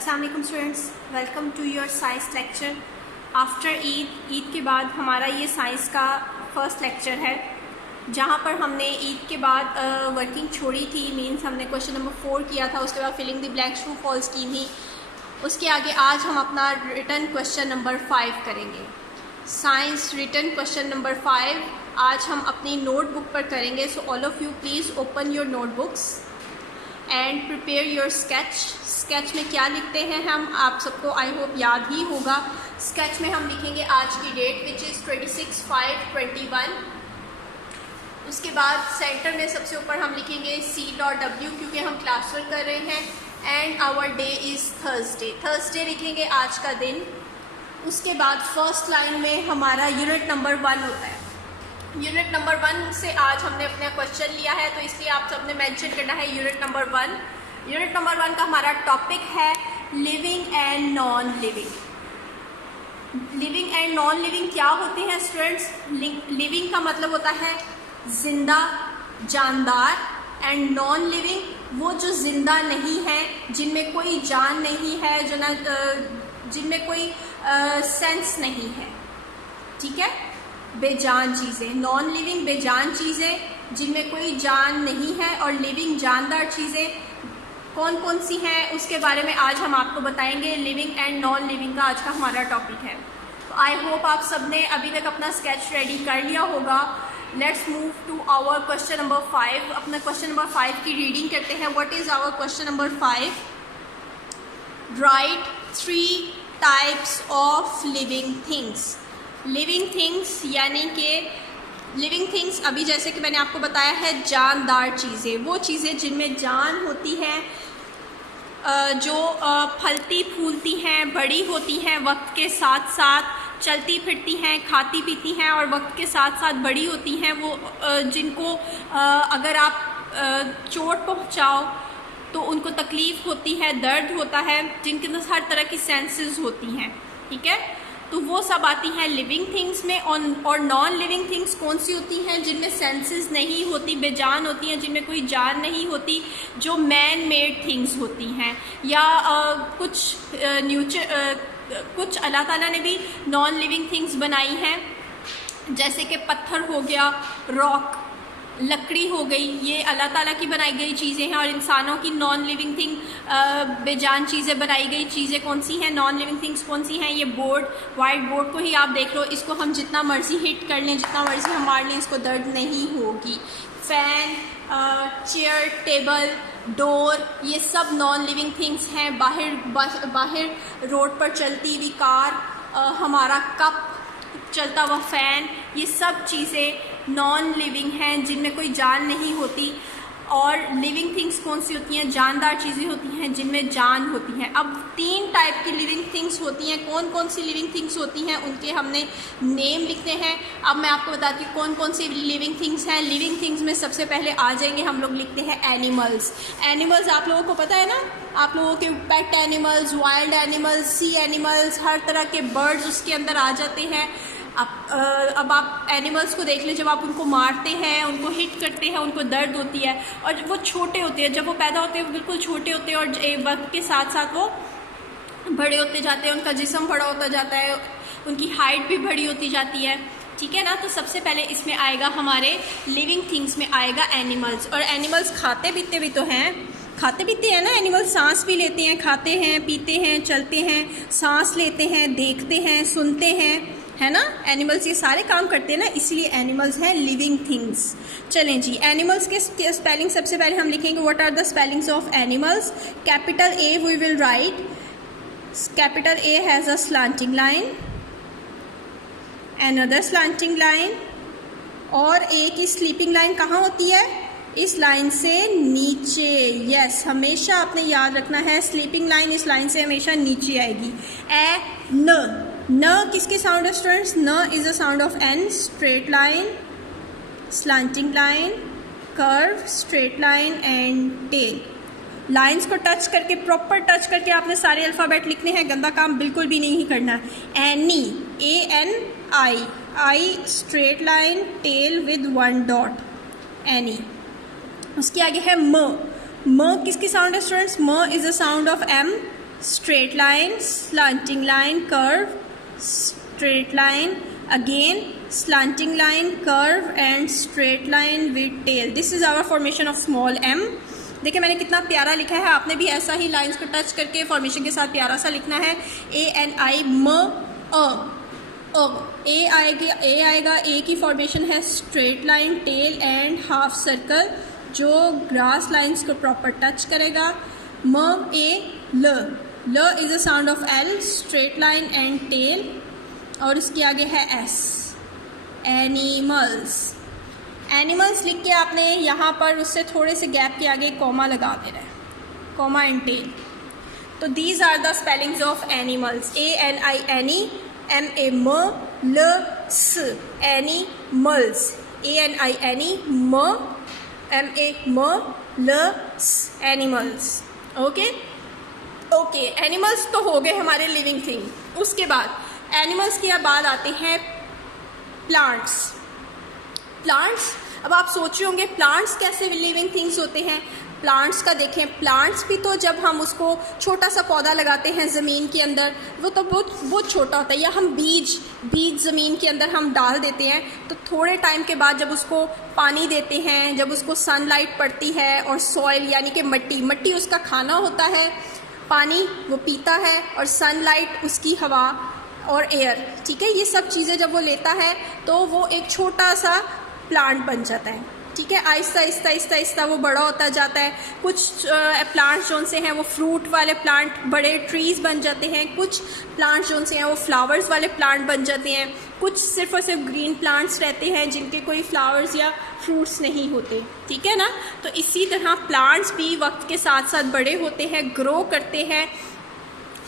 अस्सलाम वालेकुम students, welcome to your science lecture after Eid के बाद हमारा ये साइंस का फर्स्ट लेक्चर है, जहाँ पर हमने ईद के बाद वर्किंग छोड़ी थी। मींस हमने क्वेश्चन नंबर 4 किया था, उसके बाद filling the blanks true false की थी। उसके आगे आज हम अपना रिटर्न क्वेश्चन नंबर 5 करेंगे। साइंस रिटर्न क्वेश्चन नंबर 5 आज हम अपनी नोटबुक पर करेंगे। So all of you please open your notebooks and prepare your sketch में क्या लिखते हैं हम, आप सबको आई होप याद ही होगा। स्केच में हम लिखेंगे आज की डेट विच इज़ 26/5/21। उसके बाद सेंटर में सबसे ऊपर हम लिखेंगे C.W क्योंकि हम क्लास वर्क कर रहे हैं, and our day is Thursday लिखेंगे आज का दिन। उसके बाद फर्स्ट लाइन में हमारा यूनिट नंबर 1 होता है। यूनिट नंबर 1 से आज हमने अपना क्वेश्चन लिया है, तो इसलिए आप सबने मेंशन करना है यूनिट नंबर 1। यूनिट नंबर 1 का हमारा टॉपिक है living and non living. Living and non living क्या होते हैं स्टूडेंट्स? लिविंग का मतलब होता है जिंदा, जानदार, एंड नॉन लिविंग वो जो जिंदा नहीं है, जिनमें कोई जान नहीं है, जो ना जिनमें कोई सेंस नहीं है। ठीक है, बेजान चीज़ें। नॉन लिविंग बेजान चीज़ें जिनमें कोई जान नहीं है, और लिविंग जानदार चीज़ें कौन कौन सी हैं उसके बारे में आज हम आपको बताएंगे। लिविंग एंड नॉन लिविंग का आज का हमारा टॉपिक है। तो आई होप आप सबने अभी तक अपना स्केच रेडी कर लिया होगा। Let's move to our question number 5। अपना क्वेश्चन नंबर 5 की रीडिंग करते हैं। What is our question number 5? Write 3 types of living things. Living things यानी कि लिविंग थिंग्स अभी जैसे कि मैंने आपको बताया है, जानदार चीज़ें, वो चीज़ें जिनमें जान होती हैं, जो फलती फूलती हैं, बड़ी होती हैं, वक्त के साथ साथ चलती फिरती हैं, खाती पीती हैं, और वक्त के साथ साथ बड़ी होती हैं। वो जिनको अगर आप चोट पहुंचाओ तो उनको तकलीफ़ होती है, दर्द होता है, जिनके अंदर हर तरह की सेंसेस होती हैं। ठीक है, तो वो सब आती हैं लिविंग थिंग्स में। और नॉन लिविंग थिंग्स कौन सी होती हैं? जिनमें सेंसेस नहीं होती, बेजान होती हैं, जिनमें कोई जान नहीं होती, जो मैन मेड थिंग्स होती हैं, या कुछ अल्लाह ताला ने भी नॉन लिविंग थिंग्स बनाई हैं, जैसे कि पत्थर हो गया, रॉक, लकड़ी हो गई, ये अल्लाह ताला की बनाई गई चीज़ें हैं। और इंसानों की नॉन लिविंग थिंग बेजान चीज़ें बनाई गई चीज़ें कौन सी हैं? नॉन लिविंग थिंग्स कौन सी हैं? ये बोर्ड, वाइट बोर्ड को ही आप देख लो, इसको हम जितना मर्जी हिट कर लें, जितना मर्जी हम मार लें, इसको दर्द नहीं होगी। फैन, चेयर, टेबल, डोर, ये सब नॉन लिविंग थिंग्स हैं। बाहर रोड पर चलती हुई कार, हमारा कप, चलता हुआ फ़ैन, ये सब चीज़ें नॉन लिविंग हैं, जिनमें कोई जान नहीं होती। और लिविंग थिंग्स कौन सी होती हैं? जानदार चीज़ें होती हैं, जिनमें जान होती हैं। अब 3 टाइप की लिविंग थिंग्स होती हैं। कौन कौन सी लिविंग थिंग्स होती हैं उनके हमने नेम लिखते हैं। अब मैं आपको बताती हूँ कौन कौन सी लिविंग थिंग्स हैं। लिविंग थिंग्स में सबसे पहले आ जाएंगे हम लोग, लिखते हैं एनिमल्स। एनिमल्स आप लोगों को पता है ना, आप लोगों के पेट एनिमल्स, वाइल्ड एनिमल्स, सी एनिमल्स, हर तरह के बर्ड्स उसके अंदर आ जाते हैं। अब आप एनिमल्स को देख लें, जब आप उनको मारते हैं, उनको हिट करते हैं, उनको दर्द होती है, और वो छोटे होते हैं। जब वो पैदा होते हैं वो बिल्कुल छोटे होते हैं, और वक्त के साथ साथ वो बड़े होते जाते हैं, उनका जिस्म बड़ा होता जाता है, उनकी हाइट भी बड़ी होती जाती है। ठीक है ना, तो सबसे पहले इसमें आएगा, हमारे लिविंग थिंग्स में आएगा एनिमल्स। और एनिमल्स खाते पीते भी तो हैं, खाते पीते हैं ना एनिमल, सांस भी लेते हैं, खाते हैं, पीते हैं, चलते हैं, सांस लेते हैं, देखते हैं, सुनते हैं, है ना। एनिमल्स ये सारे काम करते हैं ना, इसलिए एनिमल्स हैं लिविंग थिंग्स। चलें जी, एनिमल्स के स्पेलिंग सबसे पहले हम लिखेंगे। What are the spellings of animals? Capital A we will write, capital A has a slanting line, another slanting line, और ए की स्लीपिंग लाइन कहाँ होती है? इस लाइन से नीचे। यस, हमेशा आपने याद रखना है, स्लीपिंग लाइन इस लाइन से हमेशा नीचे आएगी। न किसके साउंड है स्टूडेंट्स? न is a sound of N. Straight line, slanting line, curve, straight line and tail. Lines को टच करके, प्रॉपर टच करके आपने सारे अल्फ़ाबेट लिखने हैं, गंदा काम बिल्कुल भी नहीं करना है। एनी, ANI, I straight line, tail with 1 dot, एनी। उसके आगे है म किसकी साउंड है स्टूडेंट्स? म is a sound of M. straight line, slanting line, curve, straight line, again slanting line, curve and straight line with tail. This is our formation of small m. देखिए मैंने कितना प्यारा लिखा है, आपने भी ऐसा ही लाइंस को टच करके फॉर्मेशन के साथ प्यारा सा लिखना है. ए एन आई म ए आएगा, ए की फॉर्मेशन है straight line, tail and half circle जो ग्रास लाइंस को प्रॉपर टच करेगा. म ए ल is a sound of L, straight line and tail. और इसके आगे है एस, एनिमल्स. एनिमल्स लिख के आपने यहाँ पर उससे थोड़े से गैप के आगे कॉमा लगा देना है, कॉमा एंड टेल. तो these are the spellings of animals. A N I any, M A म ल स, animals. A N I any म, एम ए म ल स, एनिमल्स. ओके एनिमल्स तो हो गए हमारे लिविंग थिंग. उसके बाद एनिमल्स के बाद आते हैं प्लांट्स. अब आप सोच रहे होंगे प्लांट्स कैसे लिविंग थिंग्स होते हैं. प्लांट्स का देखें, प्लांट्स भी तो जब हम उसको छोटा सा पौधा लगाते हैं ज़मीन के अंदर, वो तो बहुत छोटा होता है. या हम बीज ज़मीन के अंदर हम डाल देते हैं, तो थोड़े टाइम के बाद जब उसको पानी देते हैं, जब उसको सनलाइट पड़ती है और सॉइल यानी कि मट्टी उसका खाना होता है, पानी वो पीता है और सनलाइट उसकी हवा और एयर. ठीक है, ये सब चीज़ें जब वो लेता है तो वो एक छोटा सा प्लांट बन जाता है. ठीक है, आहिस्ता वो बड़ा होता जाता है. कुछ प्लांट्स जो से हैं वो फ्रूट वाले प्लांट, बड़े ट्रीज़ बन जाते हैं. कुछ प्लांट्स जो से हैं वो फ्लावर्स वाले प्लांट बन जाते हैं. कुछ सिर्फ और सिर्फ ग्रीन प्लांट्स रहते हैं जिनके कोई फ्लावर्स या फ्रूट्स नहीं होते. ठीक है ना. तो इसी तरह प्लांट्स भी वक्त के साथ साथ बड़े होते हैं, ग्रो करते हैं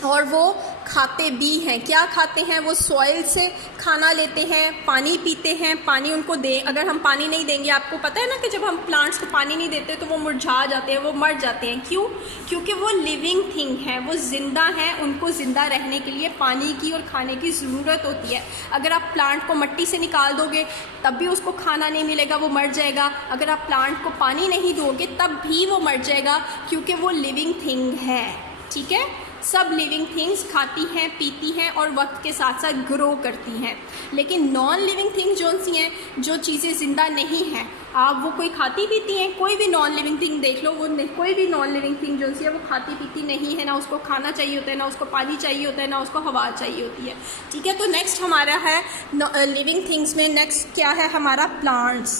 और वो खाते भी हैं. क्या खाते हैं? वो सॉइल से खाना लेते हैं, पानी पीते हैं. पानी उनको दें, अगर हम पानी नहीं देंगे, आपको पता है ना कि जब हम प्लांट्स को पानी नहीं देते तो वो मुरझा जाते हैं, वो मर जाते हैं. क्यों? क्योंकि वो लिविंग थिंग है, वो ज़िंदा है. उनको ज़िंदा रहने के लिए पानी की और खाने की ज़रूरत होती है. अगर आप प्लांट को मिट्टी से निकाल दोगे तब भी उसको खाना नहीं मिलेगा, वो मर जाएगा. अगर आप प्लांट को पानी नहीं दोगे तब भी वो मर जाएगा, क्योंकि वो लिविंग थिंग है. ठीक है, सब लिविंग थिंग्स खाती हैं, पीती हैं और वक्त के साथ साथ ग्रो करती हैं. लेकिन नॉन लिविंग थिंग जो सी हैं, जो चीज़ें ज़िंदा नहीं हैं, आप वो कोई खाती पीती हैं. कोई भी नॉन लिविंग थिंग देख लो, वो कोई भी नॉन लिविंग थिंग जो सी है वो खाती पीती नहीं है. ना उसको खाना चाहिए होता है, ना उसको पानी चाहिए होता है, ना उसको हवा चाहिए होती है. ठीक है, तो नेक्स्ट हमारा है लिविंग थिंग्स में नेक्स्ट क्या है हमारा? Plants.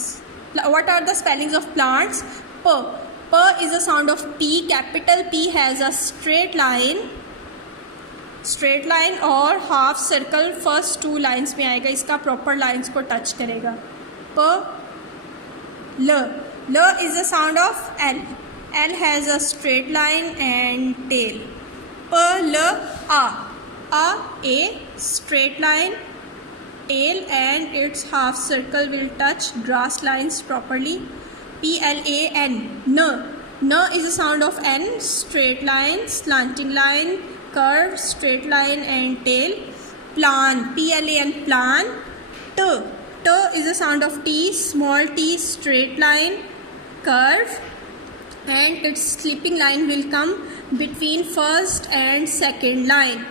What are the spellings of plants? P is a sound of P. Capital P has a straight line और हाफ सर्कल फर्स्ट 2 लाइंस में आएगा. इसका प्रॉपर लाइंस को टच करेगा. P ल is a sound of L. L has a straight line and tail. P ल a straight line, tail and its half circle will touch grass lines properly. Plan, n is a sound of N, straight line, slanting line, curve, straight line and tail. Plan, plan, plan. T is a sound of T, small t, straight line, curve and its slipping line will come between first and second line.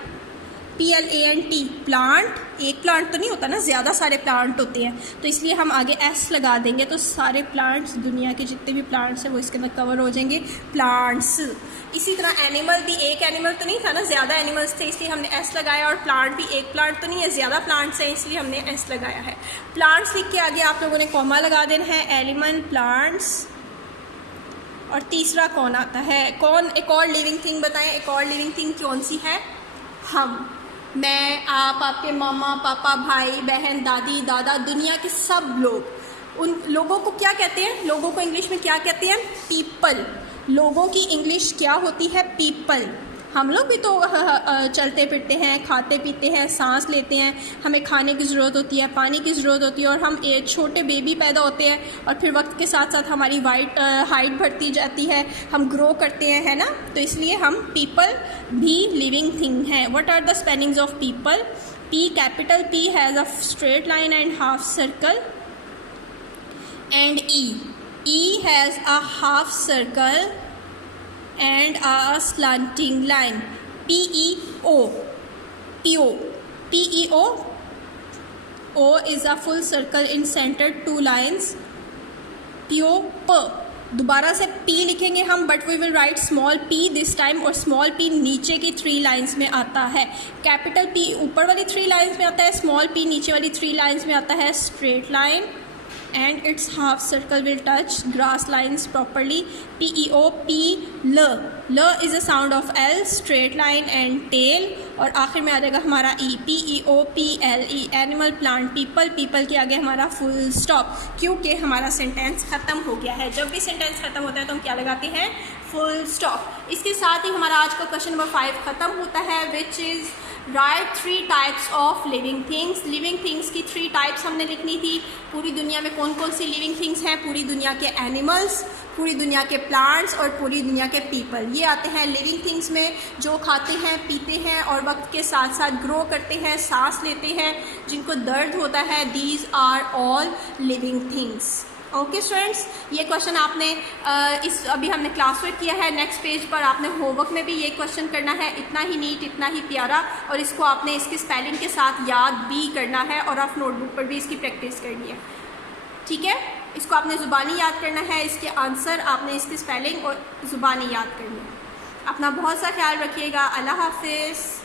PLANT, plant. एक plant तो नहीं होता ना, ज़्यादा सारे plant होते हैं, तो इसलिए हम आगे एस लगा देंगे तो सारे प्लांट्स, दुनिया के जितने भी प्लांट्स हैं वो इसके अंदर कवर हो जाएंगे, प्लांट्स. इसी तरह एनिमल भी, एक एनिमल तो नहीं था ना, ज़्यादा एनिमल्स थे इसलिए हमने एस लगाया. और प्लांट भी एक प्लांट तो नहीं है, ज़्यादा प्लांट्स हैं इसलिए हमने एस लगाया है. प्लांट्स लिख के आगे आप लोगों ने कॉमा लगा देना है, एनिमल, प्लांट्स. और तीसरा कौन आता है? एक और लिविंग थिंग बताएं. एक और लिविंग थिंग कौन सी है? हम, मैं, आप, आपके मामा, पापा, भाई, बहन, दादी, दादा, दुनिया के सब लोग. उन लोगों को क्या कहते हैं? लोगों को इंग्लिश में क्या कहते हैं? पीपल. लोगों की इंग्लिश क्या होती है? पीपल. हम लोग भी तो चलते फिरते हैं, खाते पीते हैं, सांस लेते हैं, हमें खाने की ज़रूरत होती है, पानी की ज़रूरत होती है. और हम एक छोटे बेबी पैदा होते हैं और फिर वक्त के साथ साथ हमारी हाइट बढ़ती जाती है, हम ग्रो करते हैं, है ना. तो इसलिए हम पीपल भी लिविंग थिंग हैं. What are the spellings of people? P, capital P has a straight line and half circle. And E has a half circle and a slanting line. PEO, PO, PEO, O is a full circle in center, 2 lines. PO, P, दोबारा से P लिखेंगे हम, but we will write small p this time, और small p नीचे की 3 lines में आता है. कैपिटल P ऊपर वाली 3 लाइन्स में आता है, स्मॉल p नीचे वाली 3 लाइन्स में आता है. Straight line and its half circle will touch grass lines properly. PEO, P, L, L is a sound of L, straight line and tail. और आखिर में आ जाएगा हमारा E, PEO, PLE, animal, plant, people, people के आगे हमारा full stop, क्योंकि हमारा सेंटेंस ख़त्म हो गया है. जब भी सेंटेंस ख़त्म होता है तो हम क्या लगाते हैं? Full stop. इसके साथ ही हमारा आज का क्वेश्चन नंबर 5 ख़त्म होता है, which is right 3 types of living things. Living things की 3 टाइप्स हमने लिखनी थी. पूरी दुनिया में कौन कौन सी लिविंग थिंग्स हैं? पूरी दुनिया के एनिमल्स, पूरी दुनिया के प्लांट्स और पूरी दुनिया के पीपल. ये आते हैं लिविंग थिंग्स में, जो खाते हैं, पीते हैं और वक्त के साथ साथ ग्रो करते हैं, सांस लेते हैं, जिनको दर्द होता है. These are all living things. Okay students, ये क्वेश्चन आपने अभी हमने क्लास वर्क किया है. नेक्स्ट पेज पर आपने होमवर्क में भी ये क्वेश्चन करना है. इतना ही नीट, इतना ही प्यारा, और इसको आपने इसके स्पेलिंग के साथ याद भी करना है, और आप नोटबुक पर भी इसकी प्रैक्टिस करनी है. ठीक है, इसको आपने ज़ुबानी याद करना है, इसके आंसर आपने इसकी स्पेलिंग और ज़ुबानी याद करनी है. अपना बहुत सा ख्याल रखिएगा. अल्लाह हाफिज़.